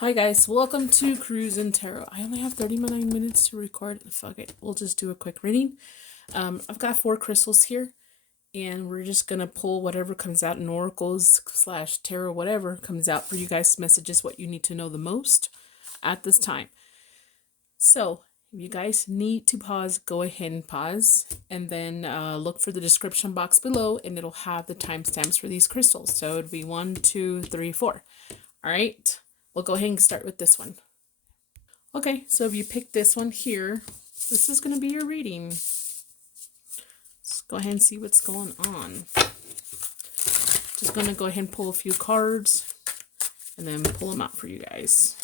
Hi guys, welcome to Cruise and Tarot. I only have 39 minutes to record. Fuck it, we'll just do a quick reading. I've got 4 crystals here, and we're just gonna pull whatever comes out in oracles slash tarot, whatever comes out for you guys. Messages, what you need to know the most at this time. So if you guys need to pause, go ahead and pause, and then look for the description box below, and it'll have the timestamps for these crystals. So it'd be 1, 2, 3, 4. All right. We'll go ahead and start with this one. Okay, so if you pick this one here, this is going to be your reading. Let's go ahead and see what's going on. Just going to go ahead and pull a few cards and then pull them out for you guys.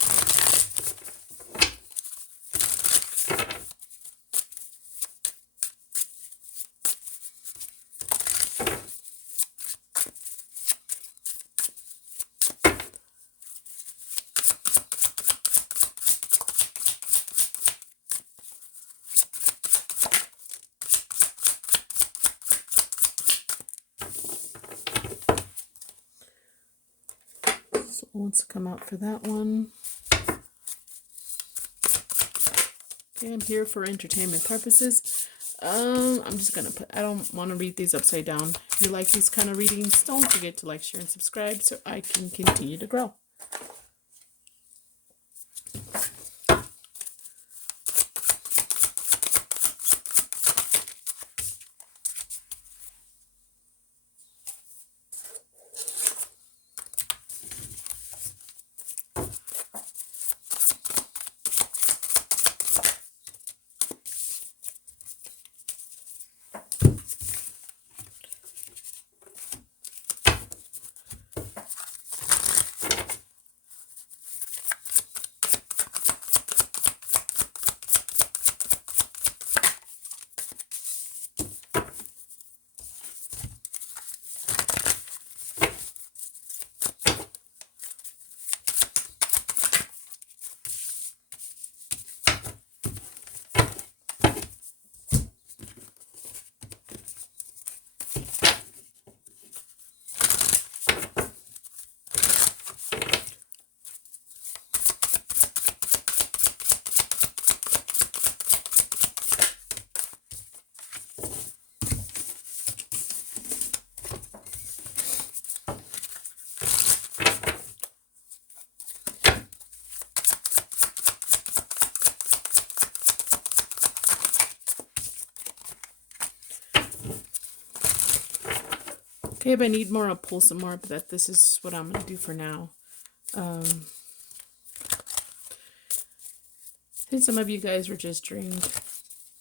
So wants to come out for that one. Okay, I'm here for entertainment purposes. I'm just gonna put, I don't want to read these upside down. If you like these kind of readings, don't forget to like, share, and subscribe so I can continue to grow. Okay, if I need more, I'll pull some more, but this is what I'm going to do for now. I think some of you guys are just drained.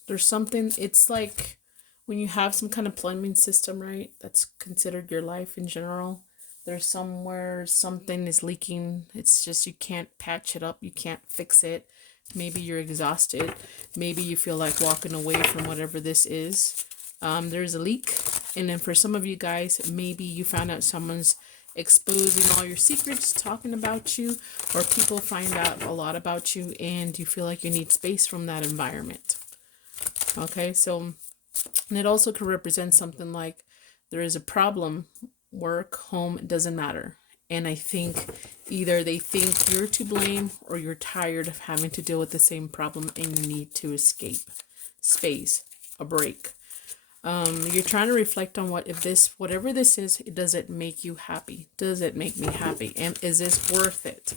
There's something, it's like when you have some kind of plumbing system, right? That's considered your life in general. There's somewhere something is leaking. It's just you can't patch it up. You can't fix it. Maybe you're exhausted. Maybe you feel like walking away from whatever this is. There's a leak. And then for some of you guys, maybe you found out someone's exposing all your secrets, talking about you, or people find out a lot about you and you feel like you need space from that environment. Okay, so, and it also could represent something like there is a problem, work, home, it doesn't matter. And I think either they think you're to blame or you're tired of having to deal with the same problem and you need to escape, space, a break. You're trying to reflect on what if this, whatever this is, does it make you happy? Does it make me happy? And is this worth it?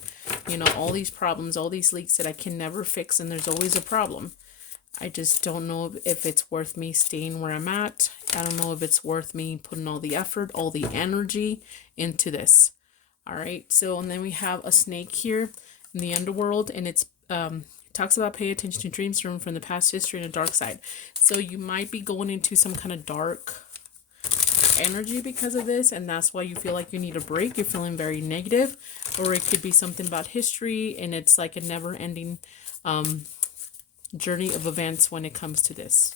You know, all these problems, all these leaks that I can never fix, and there's always a problem. I just don't know if it's worth me staying where I'm at. I don't know if it's worth me putting all the effort, all the energy into this. All right. So, and then we have a snake here in the underworld, and it's talks about pay attention to dreams from the past history and the dark side. So you might be going into some kind of dark energy because of this, and that's why you feel like you need a break. You're feeling very negative, or it could be something about history, and it's like a never-ending journey of events when it comes to this.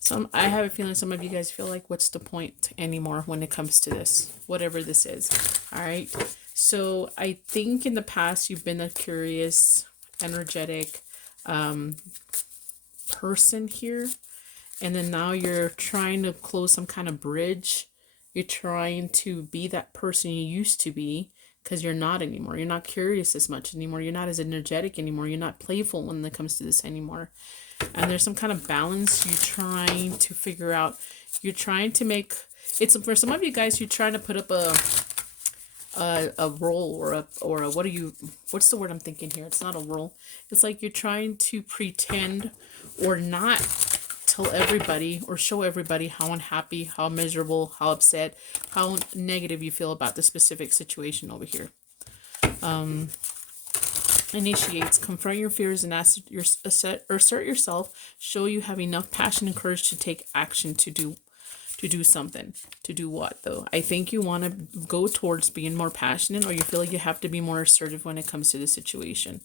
So I have a feeling some of you guys feel like, what's the point anymore when it comes to this, whatever this is. All right. So I think in the past you've been a curious, energetic person here, and then now you're trying to close some kind of bridge. You're trying to be that person you used to be. because you're not anymore. You're not curious as much anymore. You're not as energetic anymore. You're not playful when it comes to this anymore. And there's some kind of balance you're trying to figure out. You're trying to make it's for some of you guys. You're trying to put up a role or a what's the word I'm thinking here? It's not a role. It's like you're trying to pretend or not tell everybody or show everybody how unhappy, how miserable, how upset, how negative you feel about the specific situation over here. Initiates, confront your fears and assert yourself. Show you have enough passion and courage to take action to do something. To do what though? I think you want to go towards being more passionate, or you feel like you have to be more assertive when it comes to the situation.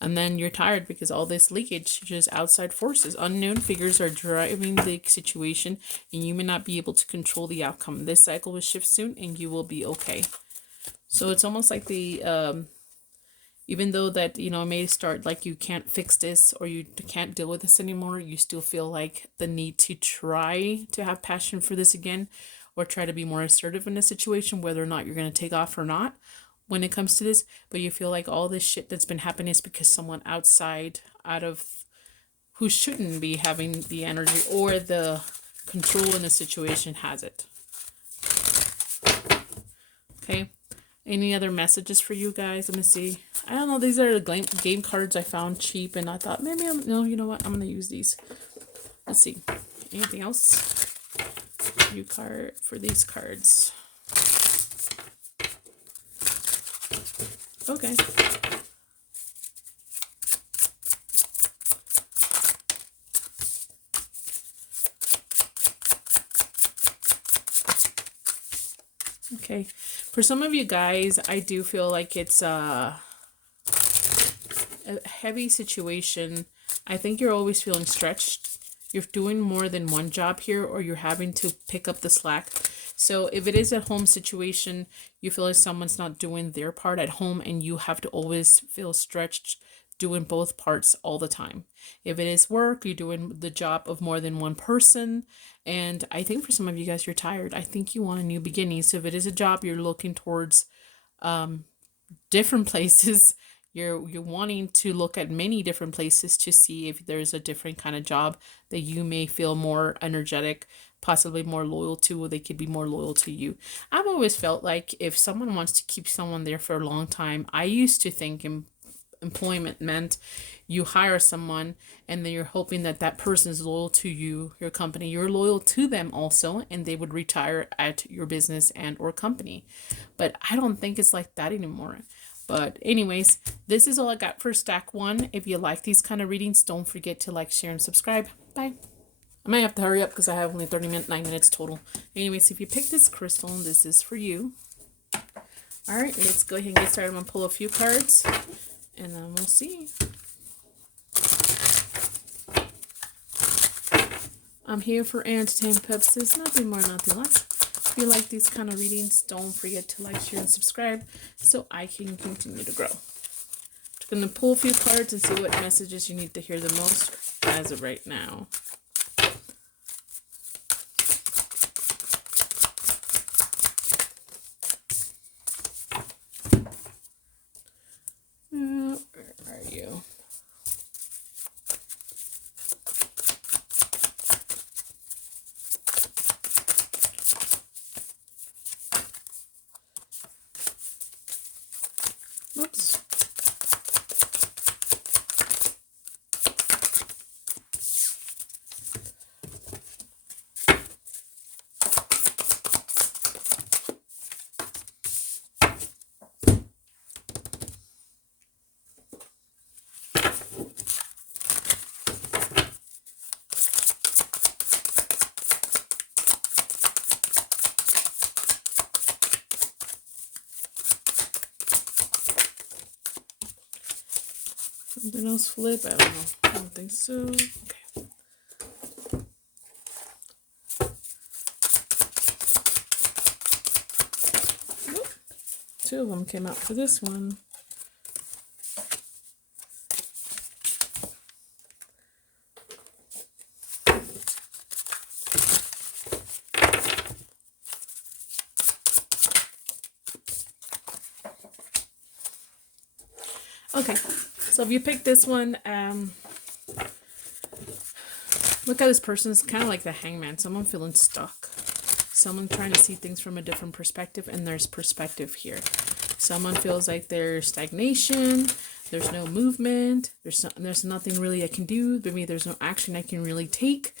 And then you're tired because all this leakage, just outside forces, unknown figures are driving the situation, and you may not be able to control the outcome. This cycle will shift soon and you will be okay. So it's almost like the even though that, it may start like you can't fix this or you can't deal with this anymore, you still feel like the need to try to have passion for this again, or try to be more assertive in a situation, whether or not you're going to take off or not when it comes to this. But you feel like all this shit that's been happening is because someone out of who shouldn't be having the energy or the control in the situation has it. Okay. Any other messages for you guys? Let me see. I don't know. These are the game cards I found cheap, and I thought maybe no, you know what? I'm going to use these. Let's see. Anything else? You card for these cards. Okay. Okay. For some of you guys, I do feel like it's a heavy situation. I think you're always feeling stretched. You're doing more than one job here, or you're having to pick up the slack. So if it is a home situation, you feel like someone's not doing their part at home, and you have to always feel stretched doing both parts all the time. If it is work, you're doing the job of more than one person. And I think for some of you guys, you're tired. I think you want a new beginning. So if it is a job, you're looking towards different places. You're wanting to look at many different places to see if there's a different kind of job that you may feel more energetic, possibly more loyal to, or they could be more loyal to you. I've always felt like if someone wants to keep someone there for a long time, I used to think employment meant you hire someone and then you're hoping that that person is loyal to you, your company. You're loyal to them also, and they would retire at your business and or company. But I don't think it's like that anymore. But anyways, this is all I got for stack 1. If you like these kind of readings, don't forget to like, share, and subscribe. Bye. I might have to hurry up because I have only 9 minutes total. Anyways, if you pick this crystal, this is for you. All right, let's go ahead and get started. I'm going to pull a few cards, and then we'll see. I'm here for entertainment purposes, nothing more, nothing less. If you like these kind of readings, don't forget to like, share, and subscribe so I can continue to grow. I'm going to pull a few cards and see what messages you need to hear the most as of right now. Where are you? Oops. Something else flip? I don't know. I don't think so. Okay. Nope. 2 of them came out for this one. Okay, so if you pick this one, look at this person's kind of like the hangman. Someone feeling stuck. Someone trying to see things from a different perspective, and there's perspective here. Someone feels like there's stagnation. There's no movement. There's nothing really I can do. Maybe there's no action I can really take.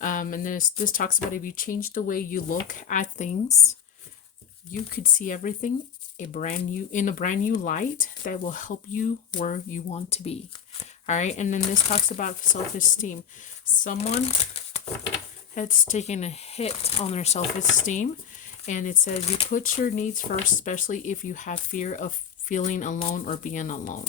And this talks about if you change the way you look at things, you could see everything in a brand new light that will help you where you want to be. All right, and then this talks about self-esteem. Someone has taken a hit on their self-esteem, and it says you put your needs first, especially if you have fear of feeling alone or being alone.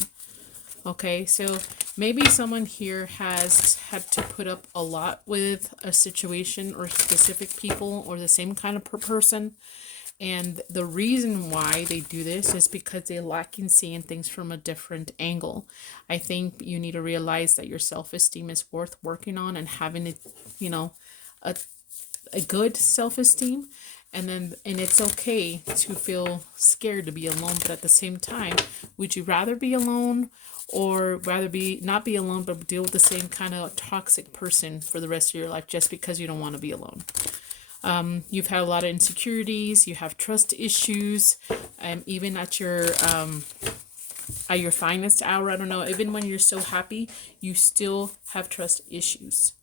Okay, so maybe someone here has had to put up a lot with a situation or specific people or the same kind of person. And the reason why they do this is because they lack in seeing things from a different angle. I think you need to realize that your self-esteem is worth working on and having it, you know, a good self-esteem. And it's okay to feel scared to be alone, but at the same time, would you rather be alone or rather not be alone, but deal with the same kind of toxic person for the rest of your life just because you don't want to be alone? You've had a lot of insecurities, you have trust issues, even at your finest hour, I don't know, even when you're so happy, you still have trust issues.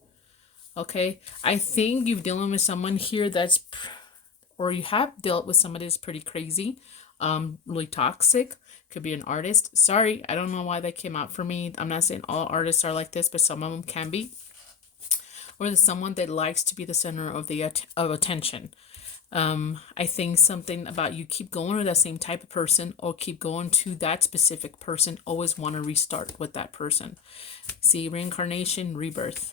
Okay, I think you've dealing with someone here or you have dealt with somebody that's pretty crazy, really toxic. Could be an artist. Sorry, I don't know why that came out for me. I'm not saying all artists are like this, but some of them can be. Or there's someone that likes to be the center of attention. I think something about you keep going to that same type of person or keep going to that specific person, always want to restart with that person. See, reincarnation, rebirth.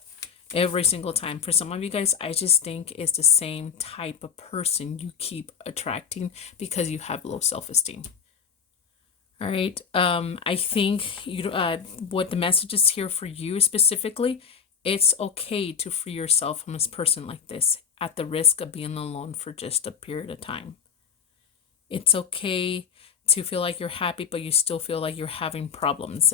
Every single time. For some of you guys, I just think it's the same type of person you keep attracting because you have low self-esteem. All right. I think what the message is here for you specifically, it's okay to free yourself from this person like this at the risk of being alone for just a period of time. It's okay to feel like you're happy, but you still feel like you're having problems.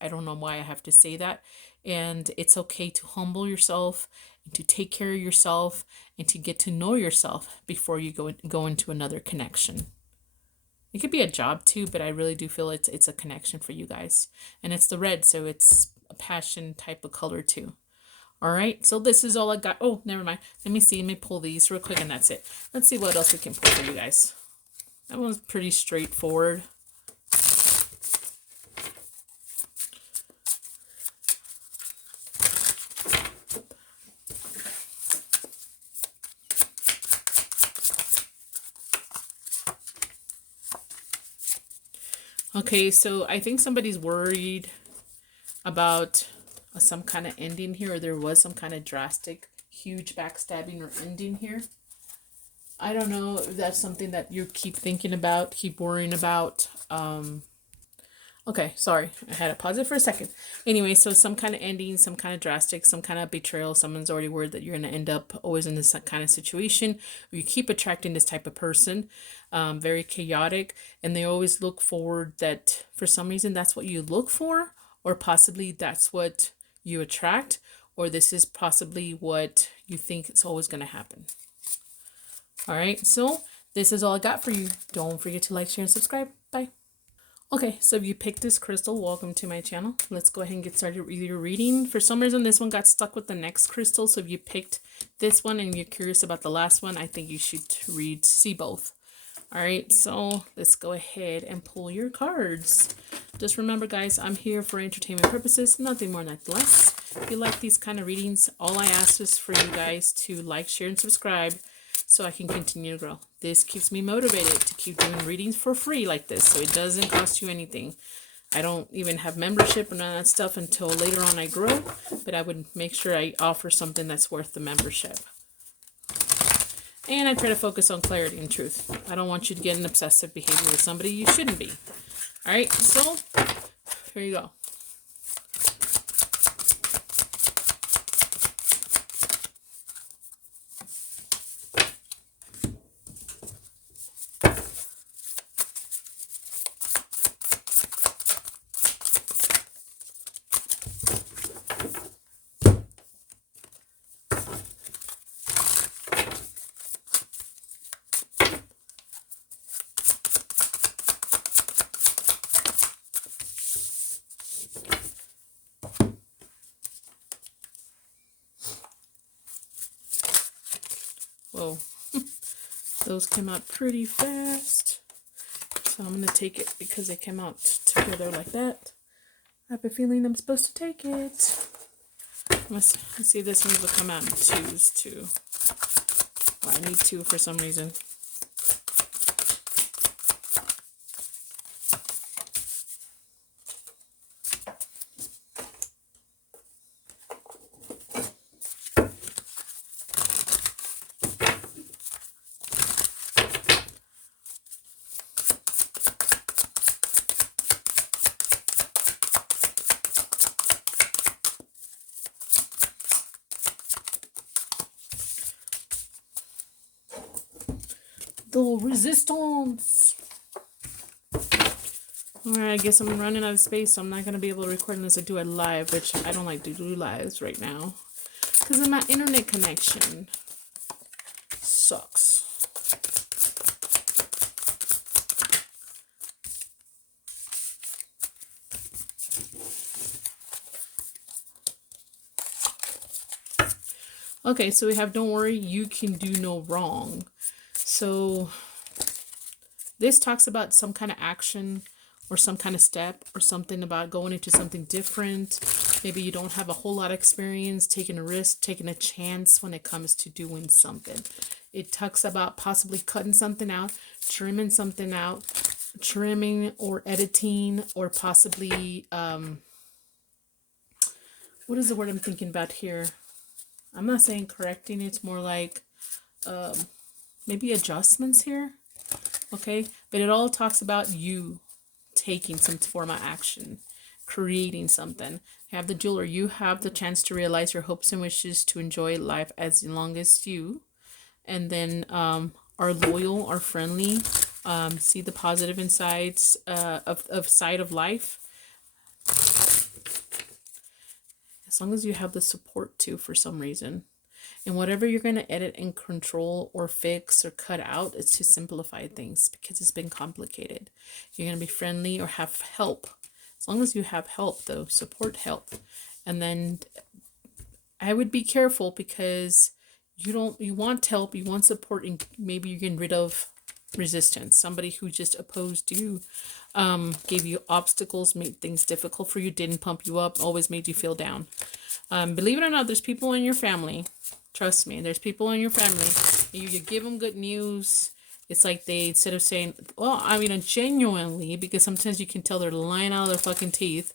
I don't know why I have to say that. And it's okay to humble yourself and to take care of yourself and to get to know yourself before you go into another connection. It could be a job too, but I really do feel it's a connection for you guys. And it's the red, so it's a passion type of color too. All right, so this is all I got. Oh, never mind. Let me pull these real quick and that's it. Let's see what else we can pull for you guys. That one's pretty straightforward. Okay, so I think somebody's worried about some kind of ending here, or there was some kind of drastic, huge backstabbing or ending here. I don't know if that's something that you keep thinking about, keep worrying about. Okay, sorry, I had to pause it for a second. Anyway, so some kind of ending, some kind of drastic, some kind of betrayal. Someone's already worried that you're going to end up always in this kind of situation. You keep attracting this type of person, very chaotic, and they always look forward that for some reason that's what you look for, or possibly that's what you attract, or this is possibly what you think is always going to happen. All right, so this is all I got for you. Don't forget to like, share, and subscribe. Bye. Okay, so if you picked this crystal, welcome to my channel. Let's go ahead and get started with your reading. For some reason, this one got stuck with the next crystal. So if you picked this one and you're curious about the last one, I think you should see both. All right, so let's go ahead and pull your cards. Just remember, guys, I'm here for entertainment purposes, nothing more, nothing less. If you like these kind of readings, all I ask is for you guys to like, share, and subscribe so I can continue to grow. This keeps me motivated to keep doing readings for free like this, so it doesn't cost you anything. I don't even have membership and none of that stuff until later on I grow, but I would make sure I offer something that's worth the membership. And I try to focus on clarity and truth. I don't want you to get an obsessive behavior with somebody you shouldn't be. All right, so here you go. Those came out pretty fast. So I'm going to take it because they came out together like that. I have a feeling I'm supposed to take it. Let's see, this one will come out in twos too. Well, I need two for some reason. The resistance. Alright, I guess I'm running out of space, so I'm not going to be able to record unless I do it live, which I don't like to do lives right now because of my internet connection. Sucks. Okay, so we have don't worry, you can do no wrong. So this talks about some kind of action or some kind of step or something about going into something different. Maybe you don't have a whole lot of experience, taking a risk, taking a chance when it comes to doing something. It talks about possibly cutting something out, trimming something out, trimming or editing, or possibly, what is the word I'm thinking about here? I'm not saying correcting, it's more like maybe adjustments here. Okay, but it all talks about you taking some form of action, creating something. You have the jeweler. You have the chance to realize your hopes and wishes to enjoy life as long as you. And then are loyal, are friendly, see the positive insides of side of life. As long as you have the support too for some reason. And whatever you're going to edit and control or fix or cut out is to simplify things because it's been complicated. You're going to be friendly or have help. As long as you have help though, support help. And then I would be careful because you want help, you want support, and maybe you're getting rid of resistance. Somebody who just opposed you, gave you obstacles, made things difficult for you, didn't pump you up, always made you feel down. Believe it or not, there's people in your family. Trust me, there's people in your family. You give them good news. It's like they, instead of saying, well, I mean, genuinely, because sometimes you can tell they're lying out of their fucking teeth,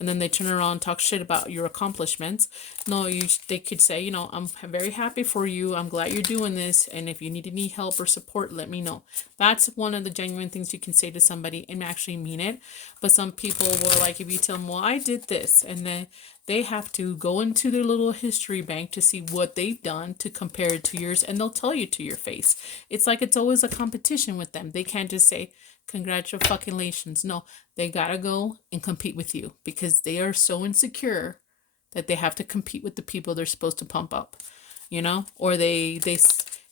and then they turn around and talk shit about your accomplishments. No, they could say, you know, I'm very happy for you. I'm glad you're doing this. And if you need any help or support, let me know. That's one of the genuine things you can say to somebody and actually mean it. But some people will, like, if you tell them, well, I did this, and then they have to go into their little history bank to see what they've done to compare it to yours, and they'll tell you to your face. It's like it's always a competition with them. They can't just say, congratulations. No, they gotta go and compete with you because they are so insecure that they have to compete with the people they're supposed to pump up, you know, or they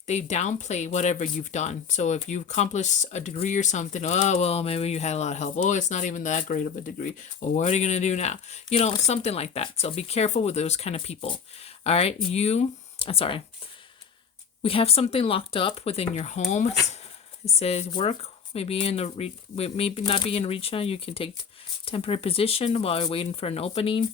downplay whatever you've done. So if you accomplish a degree or something, oh, well, maybe you had a lot of help. Oh, it's not even that great of a degree. Well, what are you going to do now? You know, something like that. So be careful with those kind of people. All right. We have something locked up within your home. It says work, maybe maybe not be in reach now. You can take temporary position while you're waiting for an opening.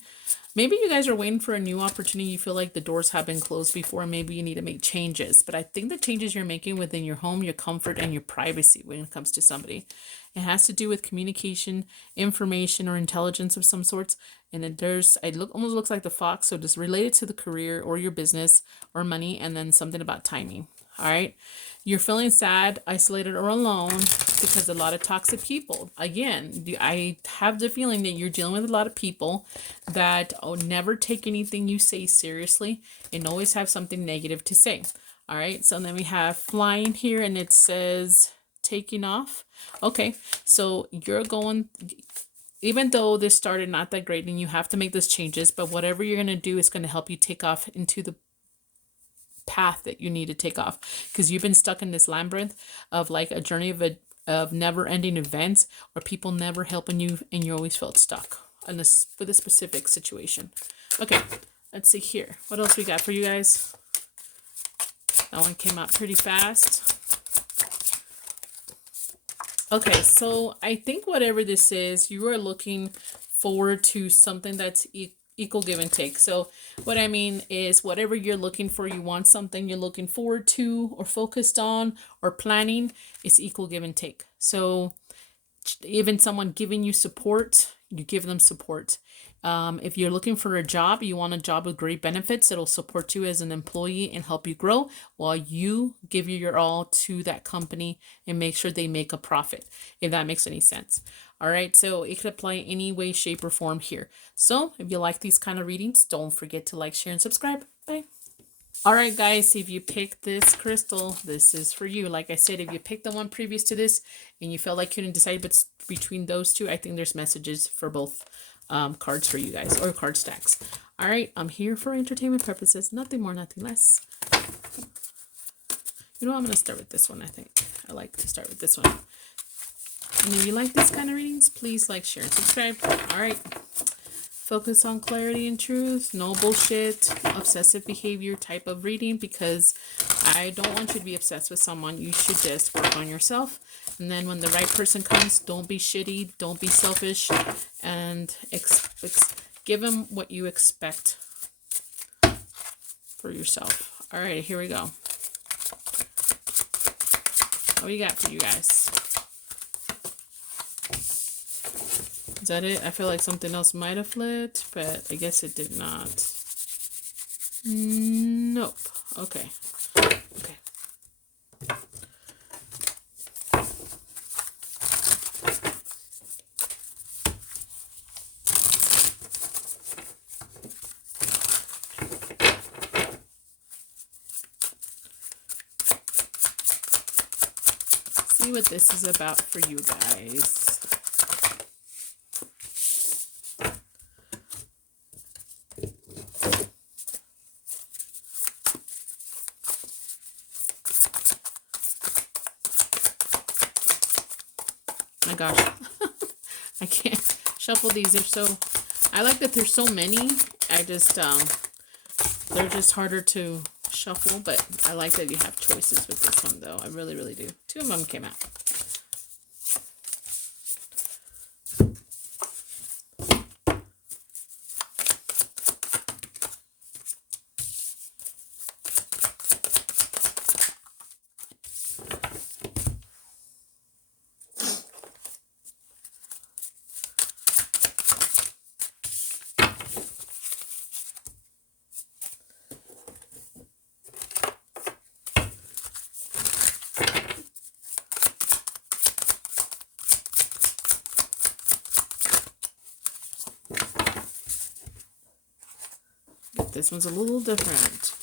Maybe you guys are waiting for a new opportunity. You feel like the doors have been closed before. Maybe you need to make changes. But I think the changes you're making within your home, your comfort, and your privacy when it comes to somebody. It has to do with communication, information, or intelligence of some sorts. And almost looks like the fox. So just related to the career or your business or money, and then something about timing. All right. You're feeling sad, isolated, or alone because a lot of toxic people. Again, I have the feeling that you're dealing with a lot of people that never take anything you say seriously and always have something negative to say. All right. So then we have flying here, and it says taking off. Okay. So you're going, even though this started not that great and you have to make those changes, but whatever you're going to do is going to help you take off into the path that you need to take off, because you've been stuck in this labyrinth of like a journey of never-ending events or people never helping you, and you always felt stuck in this with a specific situation. Okay, let's see here. What else we got for you guys? That one came out pretty fast. Okay, so I think whatever this is, you are looking forward to something that's equal give and take. So what I mean is whatever you're looking for, you want something you're looking forward to or focused on or planning, it's equal give and take. So even someone giving you support, you give them support. If you're looking for a job, you want a job with great benefits that'll support you as an employee and help you grow while you give your all to that company and make sure they make a profit, if that makes any sense. All right, so it could apply any way, shape, or form here. So if you like these kind of readings, don't forget to like, share, and subscribe. Bye. All right, guys, if you picked this crystal, this is for you. Like I said, if you picked the one previous to this and you felt like you couldn't decide between those two, I think there's messages for both cards for you guys, or card stacks. All right, I'm here for entertainment purposes. Nothing more, nothing less. You know, I'm going to start with this one, I think. I like to start with this one. And if you like this kind of readings, please like, share, and subscribe. All right. Focus on clarity and truth, no bullshit, obsessive behavior type of reading, because I don't want you to be obsessed with someone. You should just work on yourself. And then when the right person comes, don't be shitty, don't be selfish, and give them what you expect for yourself. All right, here we go. What do you got for you guys? Is that it? I feel like something else might have flipped, but I guess it did not. Nope. Okay. Okay. See what this is about for you guys. My gosh, I can't shuffle these. They're so, I like that there's so many. I just, they're just harder to shuffle, but I like that you have choices with this one, though. I really, really do. Two of them came out. This one's a little different.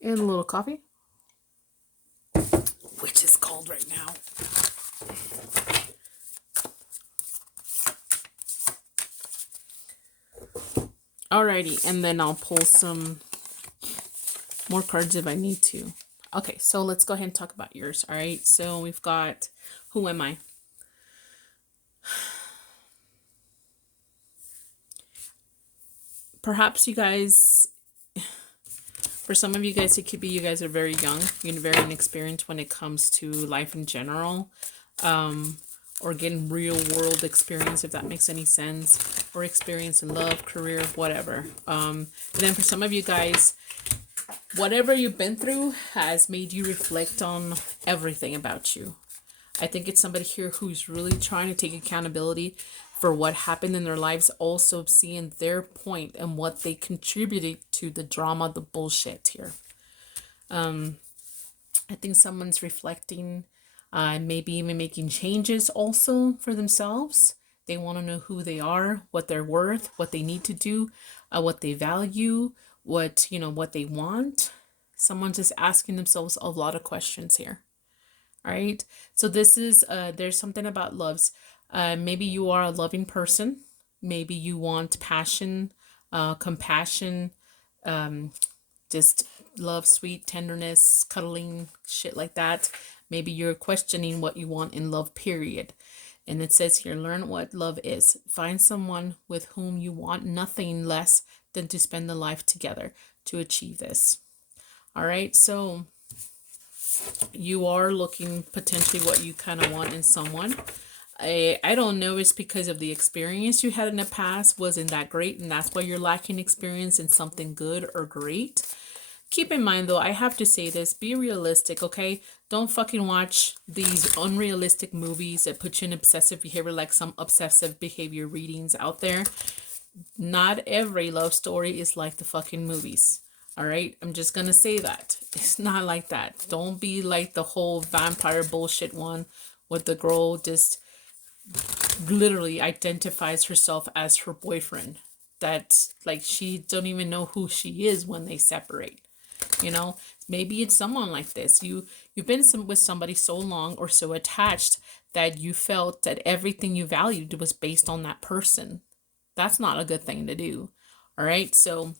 And a little coffee, which is cold right now. Alrighty, and then I'll pull some more cards if I need to. Okay, so let's go ahead and talk about yours. All right, so we've got, who am I? Perhaps you guys, for some of you guys, it could be you guys are very young, you're very inexperienced when it comes to life in general, or getting real world experience, if that makes any sense, or experience in love, career, whatever. And then for some of you guys, whatever you've been through has made you reflect on everything about you. I think it's somebody here who's really trying to take accountability for what happened in their lives, also seeing their point and what they contributed to the drama, the bullshit here. I think someone's reflecting, maybe even making changes also for themselves. They want to know who they are, what they're worth, what they need to do, what they value, what they want. Someone's just asking themselves a lot of questions here. All right. So this is, there's something about loves. Maybe you are a loving person. Maybe you want passion, compassion, just love, sweet tenderness, cuddling, shit like that. Maybe you're questioning what you want in love, period. And it says here, learn what love is. Find someone with whom you want nothing less than to spend the life together to achieve this. All right. So You are looking potentially what you kind of want in someone. I don't know, it's because of the experience you had in the past wasn't that great, and that's why you're lacking experience in something good or great. Keep in mind though, I have to say this, be realistic, okay? Don't fucking watch these unrealistic movies that put you in obsessive behavior, like some obsessive behavior readings out there. Not every love story is like the fucking movies. All right, I'm just gonna say that it's not like that. Don't be like the whole vampire bullshit one with the girl just literally identifies herself as her boyfriend, that like she don't even know who she is when they separate. You know, maybe it's someone like this. You've been with somebody so long or so attached that you felt that everything you valued was based on that person. That's not a good thing to do. All right, so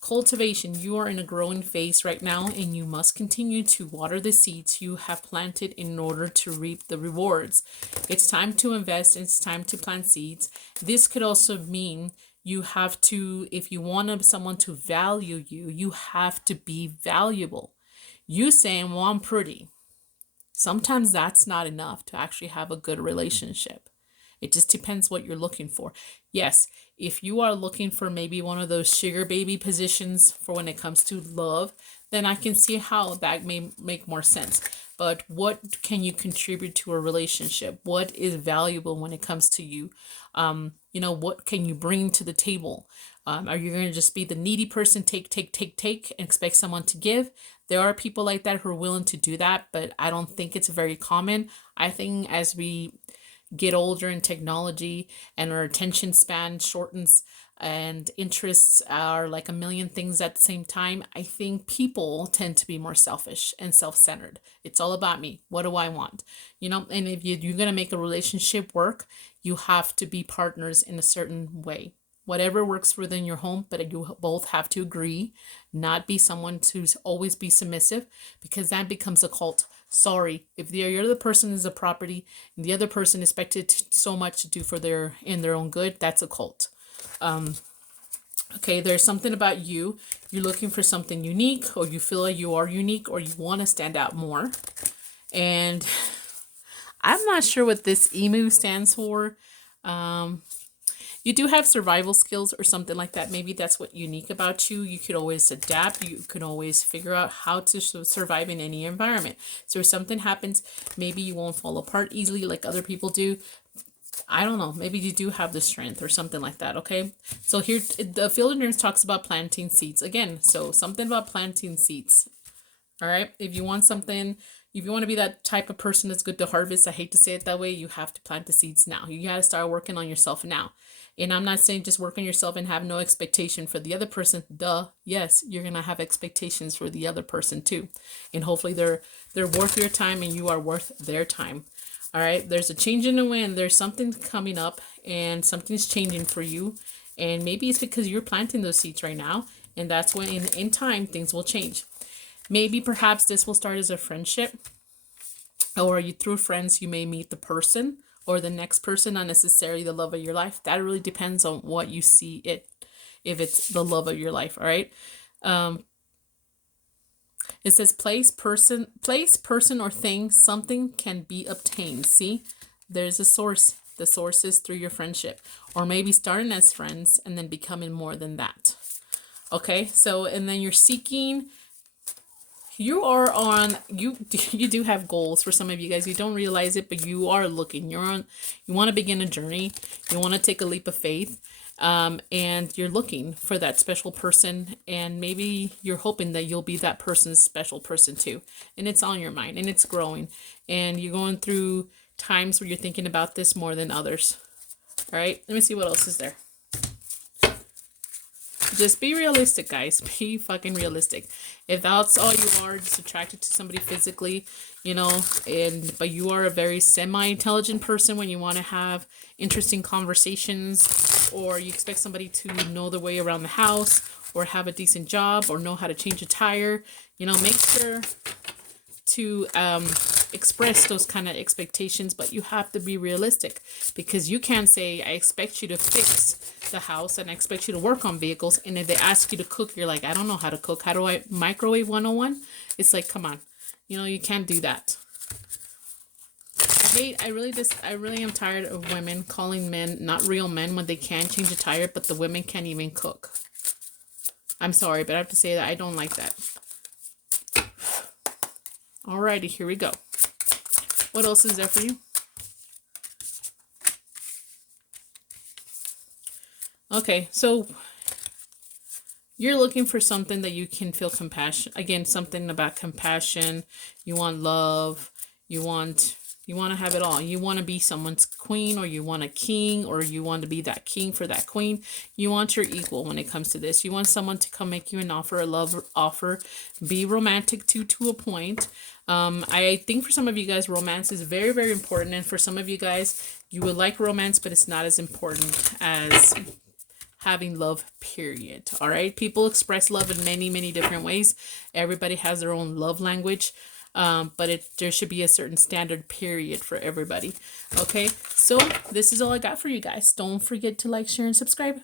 cultivation, you are in a growing phase right now, and you must continue to water the seeds you have planted in order to reap the rewards. It's time to invest, it's time to plant seeds. This could also mean you have to, if you want someone to value you, you have to be valuable. You saying, well, I'm pretty. Sometimes that's not enough to actually have a good relationship. It just depends what you're looking for. Yes, if you are looking for maybe one of those sugar baby positions for when it comes to love, then I can see how that may make more sense. But what can you contribute to a relationship? What is valuable when it comes to you? You know, what can you bring to the table? Are you going to just be the needy person, take, and expect someone to give? There are people like that who are willing to do that, but I don't think it's very common. I think as we get older in technology and our attention span shortens and interests are like a million things at the same time, I think people tend to be more selfish and self-centered. It's all about me. What do I want? You know, and if you're going to make a relationship work, you have to be partners in a certain way. Whatever works within your home, but you both have to agree, not be someone to always be submissive, because that becomes a cult. Sorry, if the other person is a property and the other person expected so much to do for their own good, that's a cult. Okay, there's something about you. You're looking for something unique, or you feel like you are unique, or you want to stand out more. And I'm not sure what this emu stands for. You do have survival skills or something like that. Maybe that's what unique about you. You could always adapt. You can always figure out how to survive in any environment. So if something happens, maybe you won't fall apart easily like other people do. I don't know. Maybe you do have the strength or something like that. Okay. So here, the Field of Dreams talks about planting seeds again. So something about planting seeds. All right. If you want something, if you want to be that type of person that's good to harvest, I hate to say it that way, you have to plant the seeds now. You got to start working on yourself now. And I'm not saying just work on yourself and have no expectation for the other person. Duh. Yes, you're going to have expectations for the other person too. And hopefully they're worth your time and you are worth their time. All right. There's a change in the wind. There's something coming up and something's changing for you. And maybe it's because you're planting those seeds right now. And that's when in time things will change. Maybe perhaps this will start as a friendship, or you through friends you may meet the person or the next person, not necessarily the love of your life. That really depends on what you see it, if it's the love of your life. All right. It says place, person, or thing, something can be obtained. See, there's a source. The source is through your friendship, or maybe starting as friends and then becoming more than that. Okay. So, and then you're seeking. You are on, you do have goals for some of you guys. You don't realize it, but you are looking. You want to begin a journey. You want to take a leap of faith. And you're looking for that special person. And maybe you're hoping that you'll be that person's special person too. And it's on your mind and it's growing. And you're going through times where you're thinking about this more than others. All right. Let me see what else is there. Just be realistic, guys. Be fucking realistic. If that's all you are, just attracted to somebody physically, you know, but you are a very semi-intelligent person when you want to have interesting conversations, or you expect somebody to know their way around the house, or have a decent job, or know how to change a tire, you know, make sure to express those kind of expectations, but you have to be realistic, because you can't say, I expect you to fix the house and I expect you to work on vehicles, and if they ask you to cook, you're like, I don't know how to cook. How do I microwave 101? It's like, come on, You know, you can't do that. I really am tired of women calling men not real men when they can change a tire, but the women can't even cook. I'm sorry, but I have to say that I don't like that. Alrighty, here we go. What else is there for you? Okay, so you're looking for something that you can feel compassion. Again, something about compassion. You want love. You want to have it all. You want to be someone's queen, or you want a king, or you want to be that king for that queen. You want your equal when it comes to this. You want someone to come make you an offer, a love offer, be romantic to a point. I think for some of you guys, romance is very, very important. And for some of you guys, you would like romance, but it's not as important as having love, period. All right. People express love in many, many different ways. Everybody has their own love language. But there should be a certain standard period for everybody. Okay, so this is all I got for you guys. Don't forget to like, share, and subscribe.